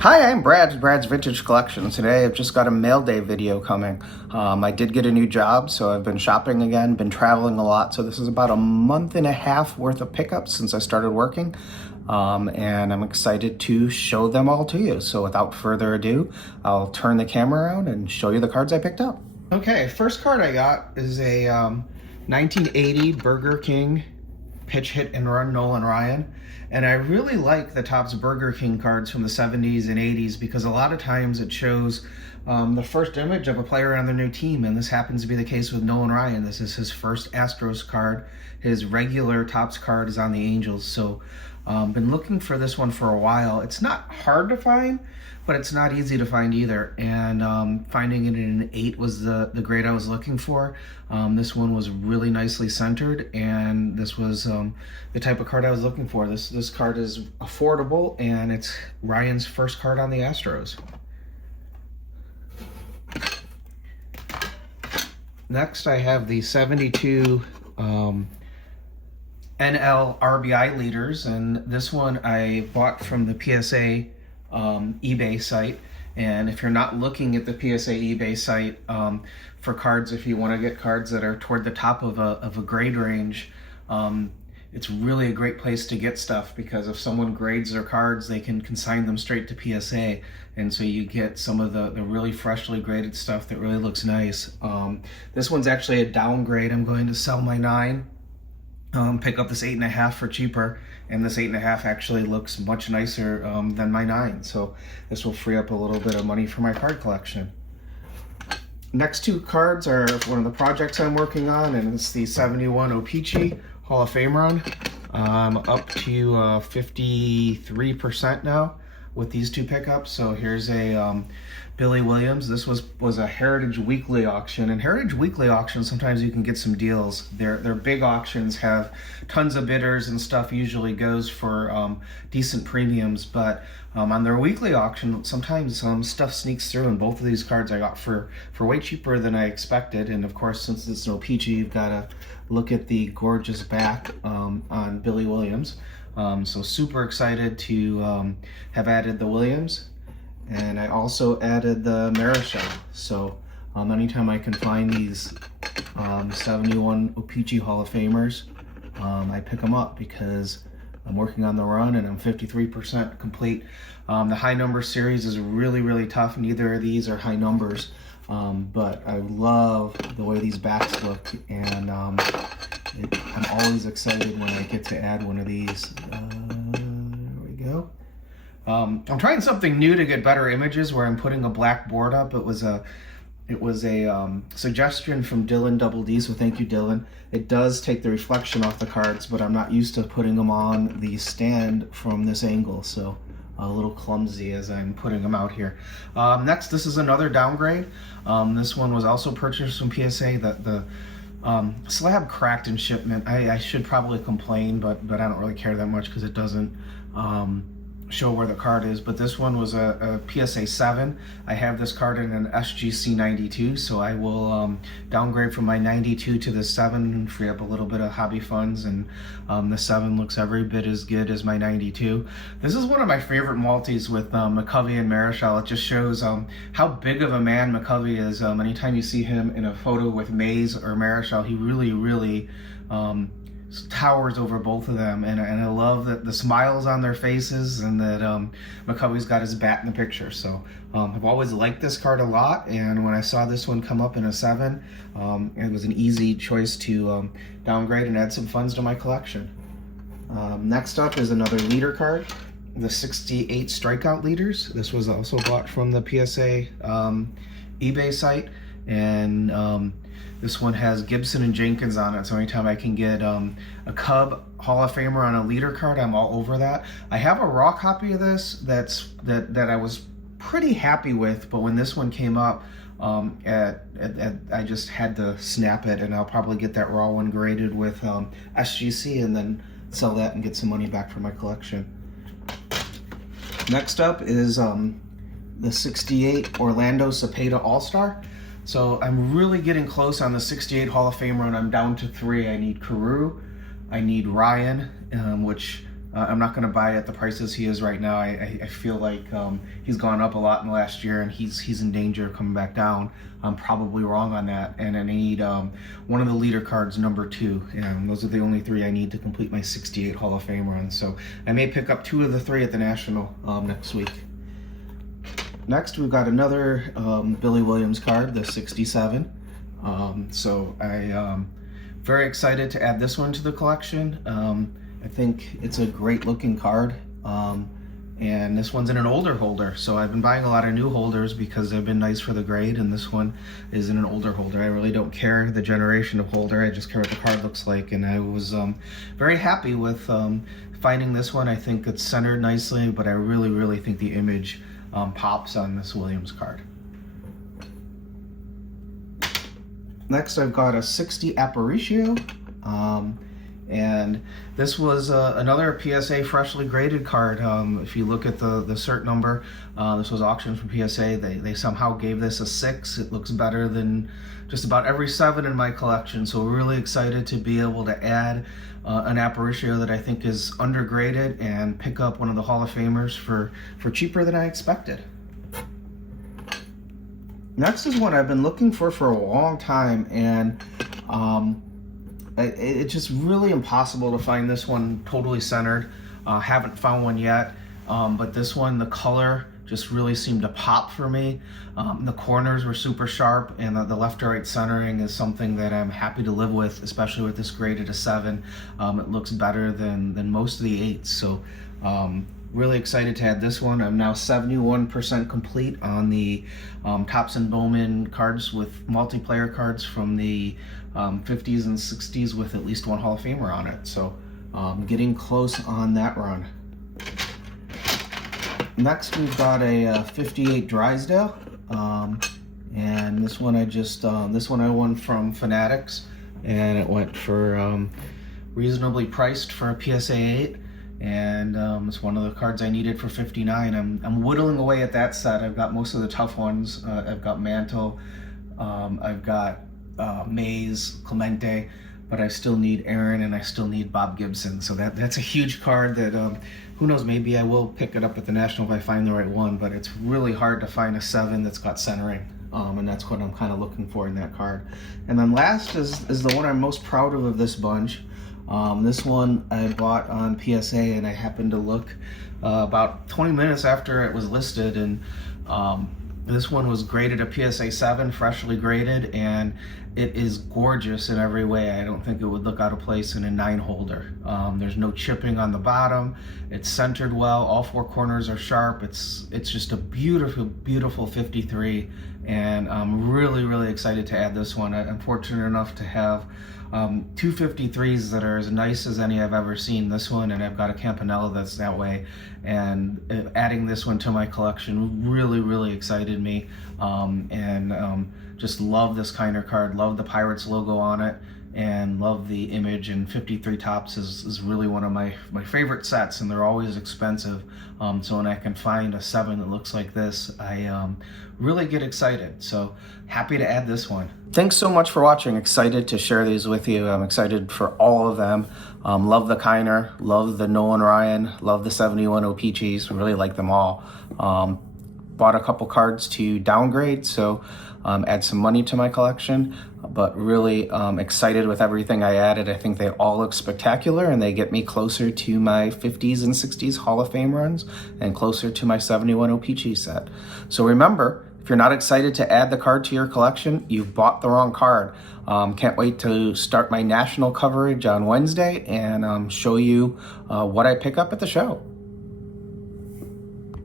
Hi, I'm Brad's Vintage Collection. Today I've just got a mail day video coming. I did get a new job, so I've been shopping again, been traveling a lot. So this is about a month and a half worth of pickups since I started working. And I'm excited to show them all to you. So without further ado, I'll turn the camera around and show you the cards I picked up. Okay, first card I got is a 1980 Burger King pitch hit and run Nolan Ryan. And I really like the Topps Burger King cards from the 70s and 80s because a lot of times it shows the first image of a player on their new team, and this happens to be the case with Nolan Ryan. This is his first Astros card. His regular Topps card is on the Angels, so been looking for this one for a while. It's not hard to find, but it's not easy to find either, and finding it in an 8 was the grade I was looking for. This one was really nicely centered, and this was the type of card I was looking for. This card is affordable, and it's Ryan's first card on the Astros. Next, I have the 72 NL RBI leaders, and this one I bought from the PSA eBay site. And if you're not looking at the PSA eBay site for cards, if you want to get cards that are toward the top of a grade range, it's really a great place to get stuff, because if someone grades their cards, they can consign them straight to PSA, and so you get some of the really freshly graded stuff that really looks nice. This one's actually a downgrade. I'm going to sell my 9, pick up this 8.5 for cheaper, and this 8.5 actually looks much nicer than my 9, so this will free up a little bit of money for my card collection. Next two cards are one of the projects I'm working on, and it's the 71 Pee-Chee Hall of Fame run. I'm up to 53% now with these two pickups. So here's a Billy Williams. This was a Heritage Weekly auction, and Heritage Weekly auctions, sometimes you can get some deals. Their big auctions have tons of bidders and stuff, usually goes for decent premiums, but on their weekly auction, sometimes stuff sneaks through, and both of these cards I got for way cheaper than I expected. And of course, since it's no Pee-Chee, you've got to look at the gorgeous back on Billy Williams. So super excited to have added the Williams, and I also added the Marichal. So anytime I can find these 71 Pee-Chee Hall of Famers, I pick them up because I'm working on the run and I'm 53% complete. The high number series is really tough. Neither of these are high numbers, but I love the way these backs look, and I'm always excited when I get to add one of these. There we go. I'm trying something new to get better images, where I'm putting a black board up. It was a suggestion from Dylan Double D, so thank you, Dylan. It does take the reflection off the cards, but I'm not used to putting them on the stand from this angle, so a little clumsy as I'm putting them out here. Next, this is another downgrade. This one was also purchased from PSA. The slab cracked in shipment. I should probably complain, but I don't really care that much because it doesn't show where the card is. But this one was a PSA 7. I have this card in an SGC 92, so I will downgrade from my 92 to the 7 and free up a little bit of hobby funds, and the 7 looks every bit as good as my 92. This is one of my favorite multis with McCovey and Marichal. It just shows how big of a man McCovey is. Anytime you see him in a photo with Mays or Marichal, he really towers over both of them, and I love that the smiles on their faces, and that McCovey's got his bat in the picture. So I've always liked this card a lot, and when I saw this one come up in a 7, it was an easy choice to downgrade and add some funds to my collection. Next up is another leader card, the 68 strikeout leaders. This was also bought from the PSA eBay site, and this one has Gibson and Jenkins on it, so anytime I can get a Cub Hall of Famer on a leader card, I'm all over that. I have a raw copy of this that I was pretty happy with, but when this one came up, I just had to snap it, and I'll probably get that raw one graded with SGC and then sell that and get some money back for my collection. Next up is the 68 Orlando Cepeda All-Star. So I'm really getting close on the 68 Hall of Fame run. I'm down to 3. I need Carew, I need Ryan, which I'm not going to buy at the prices he is right now. I feel like he's gone up a lot in the last year, and he's in danger of coming back down. I'm probably wrong on that, and I need one of the leader cards, number 2. And those are the only 3 I need to complete my 68 Hall of Fame run. So I may pick up 2 of the 3 at the National next week. Next, we've got another Billy Williams card, the 67. So I'm very excited to add this one to the collection. I think it's a great looking card, and this one's in an older holder. So I've been buying a lot of new holders because they've been nice for the grade, and this one is in an older holder. I really don't care the generation of holder, I just care what the card looks like, and I was very happy with finding this one. I think it's centered nicely, but I really think the image pops on this Williams card. Next, I've got a 60 Aparicio. And this was another PSA freshly graded card. If you look at the cert number, this was auctioned from PSA. They somehow gave this a 6. It looks better than just about every 7 in my collection. So we're really excited to be able to add an Aparicio that I think is undergraded and pick up one of the Hall of Famers for cheaper than I expected. Next is one I've been looking for a long time, and it's just really impossible to find this one totally centered. Haven't found one yet, but this one, the color just really seemed to pop for me. The corners were super sharp, and the left to right centering is something that I'm happy to live with, especially with this graded a 7. It looks better than most of the 8s, so really excited to add this one. I'm now 71% complete on the Topps and Bowman cards with multiplayer cards from the 50s and 60s with at least one Hall of Famer on it. So getting close on that run. Next, we've got a 58 Drysdale, and this one I won from Fanatics, and it went for reasonably priced for a PSA 8. And it's one of the cards I needed for 59. I'm whittling away at that set. I've got most of the tough ones. I've got Mantle, I've got Mays, Clemente, but I still need Aaron, and I still need Bob Gibson. So that's a huge card that who knows, maybe I will pick it up at the National if I find the right one, but it's really hard to find a 7 that's got centering. And that's what I'm kind of looking for in that card. And then last is the one I'm most proud of this bunch. This one I bought on PSA, and I happened to look about 20 minutes after it was listed, and this one was graded a PSA 7, freshly graded, and it is gorgeous in every way. I don't think it would look out of place in a 9 holder. There's no chipping on the bottom. It's centered well. All 4 corners are sharp. It's just a beautiful 53, and I'm really excited to add this one. I'm fortunate enough to have 2 53s that are as nice as any I've ever seen. This one, and I've got a Campanella that's that way, and adding this one to my collection really excited me, and just love this Kinder card, love the Pirates logo on it, and love the image. And 53 Topps is really one of my favorite sets, and they're always expensive. So when I can find a 7 that looks like this, I really get excited. So happy to add this one. Thanks so much for watching. Excited to share these with you. I'm excited for all of them. Love the Kinder, love the Nolan Ryan, love the 71 Pee-Chees. Really like them all. Bought a couple cards to downgrade, so add some money to my collection, but really excited with everything I added. I think they all look spectacular, and they get me closer to my 50s and 60s Hall of Fame runs and closer to my 71 Pee-Chee set. So remember, if you're not excited to add the card to your collection, you've bought the wrong card. Can't wait to start my national coverage on Wednesday and show you what I pick up at the show.